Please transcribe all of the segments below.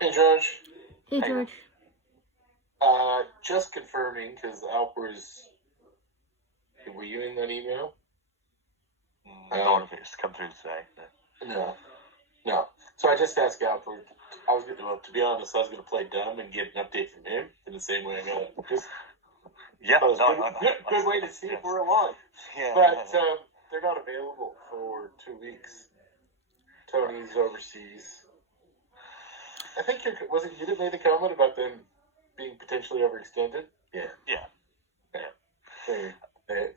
Hey, George. Hey, Hey, George. Just confirming because Alper's. Were you in that email? none of it's come through today. No. No. So I just asked Alper. I was going to be honest. I was going to play dumb and get an update from him in the same way I got it. Just Yeah, that was good way to see if we're aligned. Yeah, But they're not available for 2 weeks. Tony's overseas. I think was it you that made the comment about them being potentially overextended? Yeah. They're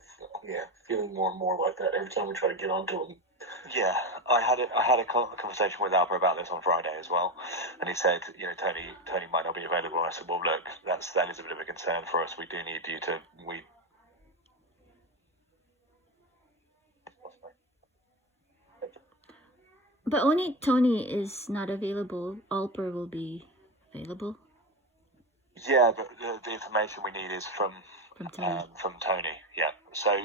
feeling more and more like that every time we try to get onto them. Yeah, I had a conversation with Albert about this on Friday as well, and he said, Tony might not be available. And I said, well, look, that is a bit of a concern for us. We do need you to But only Tony is not available. Alper will be available. Yeah, but the information we need is from Tony. From Tony. Yeah, so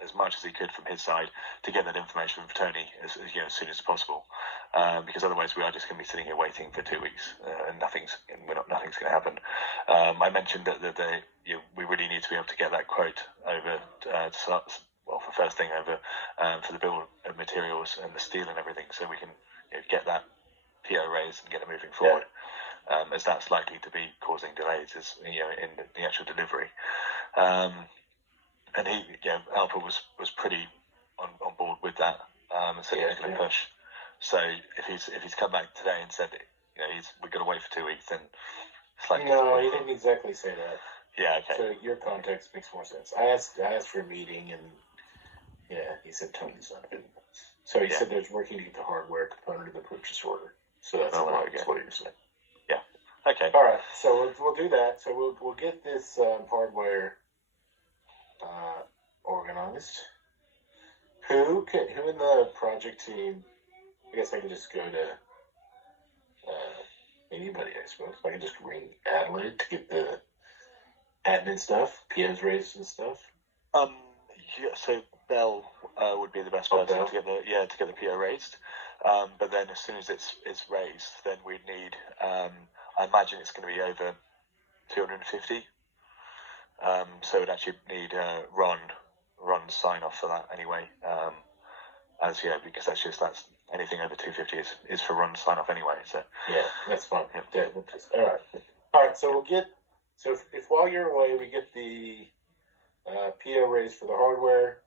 as much as he could from his side to get that information from Tony as soon as possible, because otherwise we are just going to be sitting here waiting for 2 weeks and nothing's going to happen. I mentioned that we really need to be able to get that quote over for first thing over for the bill of materials and the steel and everything, so we can get that PO raised and get it moving forward. As that's likely to be causing delays in the actual delivery. And he, Alpha was pretty on board with that, and said he's going to push. So if he's come back today and said we've got to wait for 2 weeks, then it's like no, he didn't exactly say that. Yeah, okay. So your context makes more sense. I asked for a meeting, and he said Tony's not available. So he said there's working to get the hardware component of the purchase order. So that's what you're saying. Yeah. Okay. All right. So we'll do that. So we'll get this hardware organized. Who in the project team? I guess I can just go to anybody. I suppose I can just ring Adelaide to get the admin stuff, POs raised and stuff. So Bell would be the best person to get the PO raised. But then as soon as it's raised, then we'd need. I imagine it's going to be over 250. So we'd actually need Ron's sign off for that anyway. Because that's anything over 250 is for Ron's sign off anyway. So that's fine. Yeah. All right. So we'll get. So if while you're away, we get the PO raised for the hardware,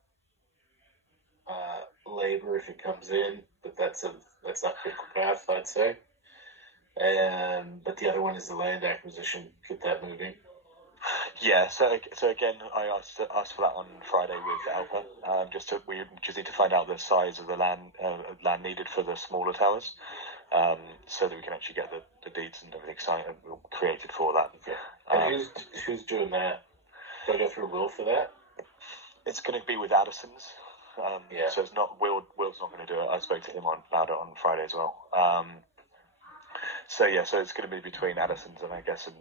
labor if it comes in, but that's not critical path, I'd say. But the other one is the land acquisition. Get that moving. Yeah, so again, I asked for that on Friday with Alpha. We just need to find out the size of the land needed for the smaller towers, so that we can actually get the deeds and everything signed and created for that. And who's doing that? Do I go through Will for that? It's going to be with Addison's. So it's not Will's not going to do it. I spoke to him about it on Friday as well. So it's going to be between Addison's and I guess and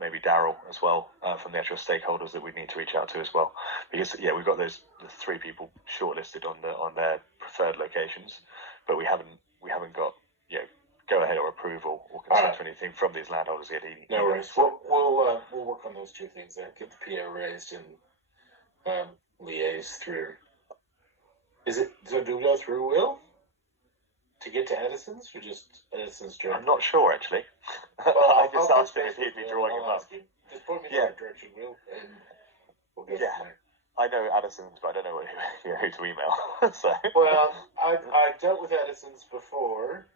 maybe Daryl as well, from the actual stakeholders that we need to reach out to as well, because we've got the 3 people shortlisted on their preferred locations, but we haven't got go ahead or approval or consent or anything from these landholders yet. No worries. We'll work on those 2 things there. Get the PO raised and liaise through. So do we go through Will to get to Edison's, or just Edison's direction? I'm not sure actually. Well, I just asked him if he'd be drawing him up. Just point me in the right direction, Will, and we'll go from there. I know Addison's, but I don't know who to email. So. Well, I dealt with Addison's before.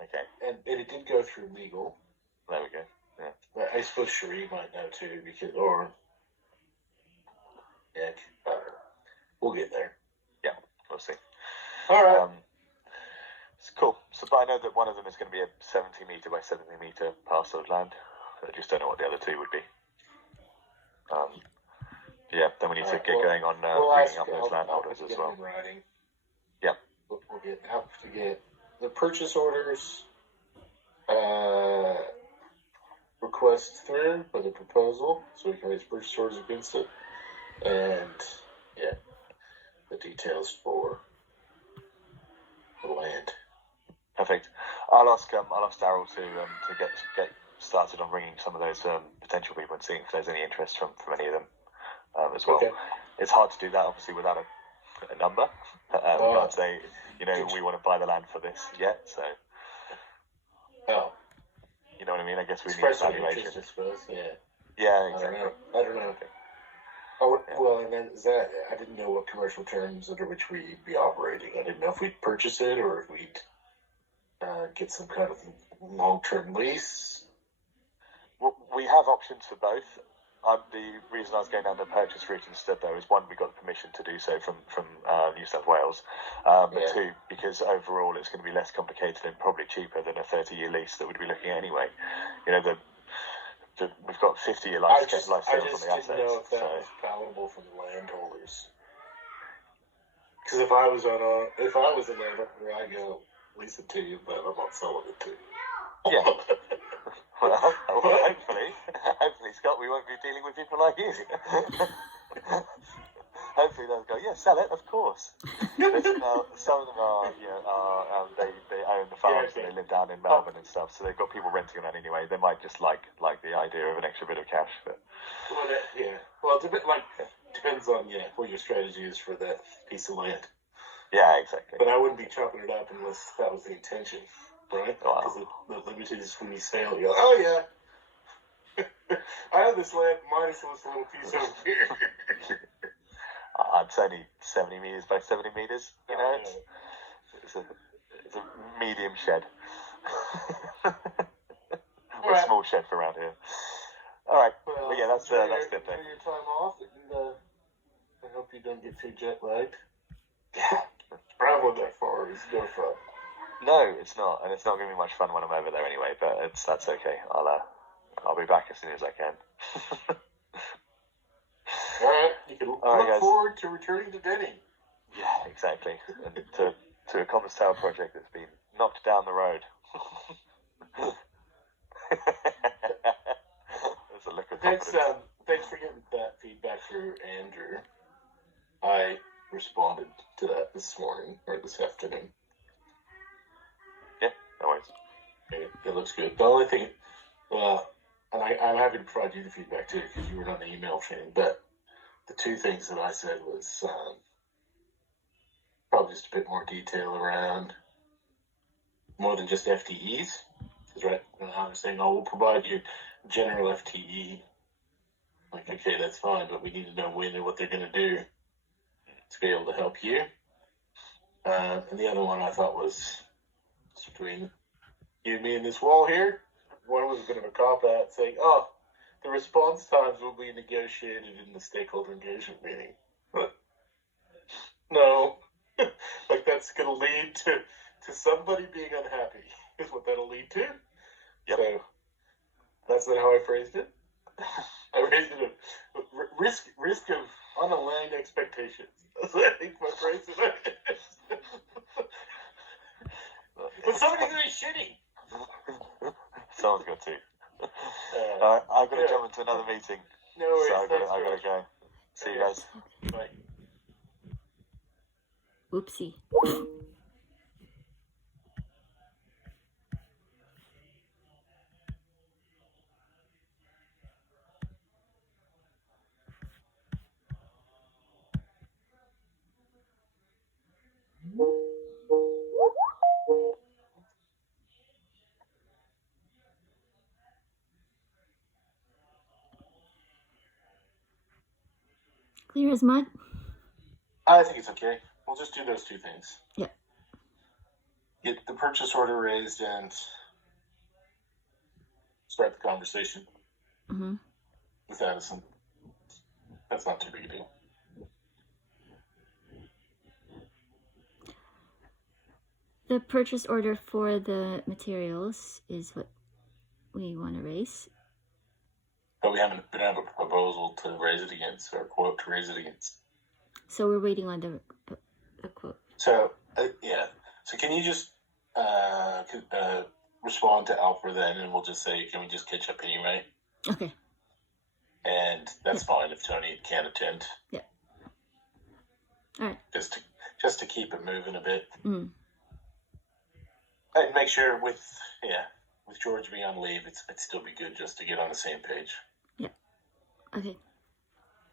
Okay. And it did go through legal. There we go. Yeah. But I suppose Cherie might know too, we'll get there. Yeah, we'll see. All right. It's cool. But I know that one of them is going to be a 70 metre by 70 metre parcel of land. I just don't know what the other 2 would be. Then we need to get going on bringing up those landholders as well. Yeah. We'll have to get the purchase orders request through for the proposal, so we can raise purchase orders against it, and the details for the land. Perfect. I'll ask Daryl to get started on ringing some of those potential people and seeing if there's any interest from any of them as well. Okay. It's hard to do that obviously without a number. We can't say, we want to buy the land for this yet. So, you know what I mean? I guess we need evaluation. Interest, I suppose. Yeah. Yeah, exactly. I don't know. Okay. Oh, well, and then I didn't know what commercial terms under which we'd be operating. I didn't know if we'd purchase it or if we'd get some kind of long-term lease. Well, we have options for both. The reason I was going down the purchase route instead, though, is one, we got the permission to do so from New South Wales, but two, because overall it's going to be less complicated and probably cheaper than a 30-year lease that we'd be looking at anyway. We've got 50-year life sales on the assets. I just didn't know if that was palatable for the landholders. Because if I was a landowner, I go lease it to you, but I'm not selling it to you. Yeah. Well, hopefully, Scott, we won't be dealing with people like you. Hopefully they'll go, yeah, sell it, of course. Some of them are, they own the farms and they live down in Melbourne and stuff, so they've got people renting on anyway. They might just like the idea of an extra bit of cash. But... Well, it depends on what your strategy is for that piece of land. Yeah, exactly. But I wouldn't be chopping it up unless that was the intention, right? Because the limited is when you sale, you go, oh yeah, I have this land minus this little piece over here. It's only 70 meters by 70 meters. It's a medium shed. A small shed for around here. All right. Well, yeah, that's good. Enjoy your time off, and I hope you don't get too jet lagged. Yeah, traveling that far is no fun. No, it's not, and it's not going to be much fun when I'm over there anyway. But that's okay. I'll be back as soon as I can. All right, you can look forward to returning to Denny. Yeah, exactly, and to a Commerce Tower project that's been knocked down the road. There's a look of confidence. Thanks for getting that feedback through Andrew. I responded to that this morning or this afternoon. Yeah, no worries. It looks good. The only thing, and I'm happy to provide you the feedback too because you were on the email chain, but the two things that I said was probably just a bit more detail around more than just FTEs. Because right now they're saying, we'll provide you general FTE. Like, okay, that's fine, but we need to know when and what they're going to do to be able to help you. And the other one I thought was between you and me and this wall here. One was a bit of a cop-out saying, the response times will be negotiated in the stakeholder engagement meeting. No. Like, that's going to lead to somebody being unhappy is what that'll lead to. Yep. So, that's not how I phrased it. I raised it risk of unaligned expectations. That's what I think my phrase is. But somebody's going to be shitty. Someone's got to. I've got to jump into another meeting. No worries. So I've got to go. See you guys. Bye. Oopsie. Clear as mud? I think it's okay. We'll just do those two things. Yeah. Get the purchase order raised and start the conversation with Addison. That's not too big a deal. The purchase order for the materials is what we want to raise. But we haven't been able to proposal to raise it against, or a quote to raise it against. So we're waiting on the quote. So, So can you just respond to Alfred then, and we'll just say, can we just catch up anyway? Okay. And that's fine if Tony can't attend. Yeah. All right. Just to keep it moving a bit. Mm. I'd make sure with George being on leave, it'd still be good just to get on the same page. Okay.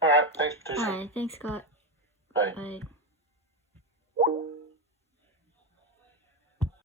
All right. Thanks, Patricia. All right. Thanks, Scott. Bye. Bye.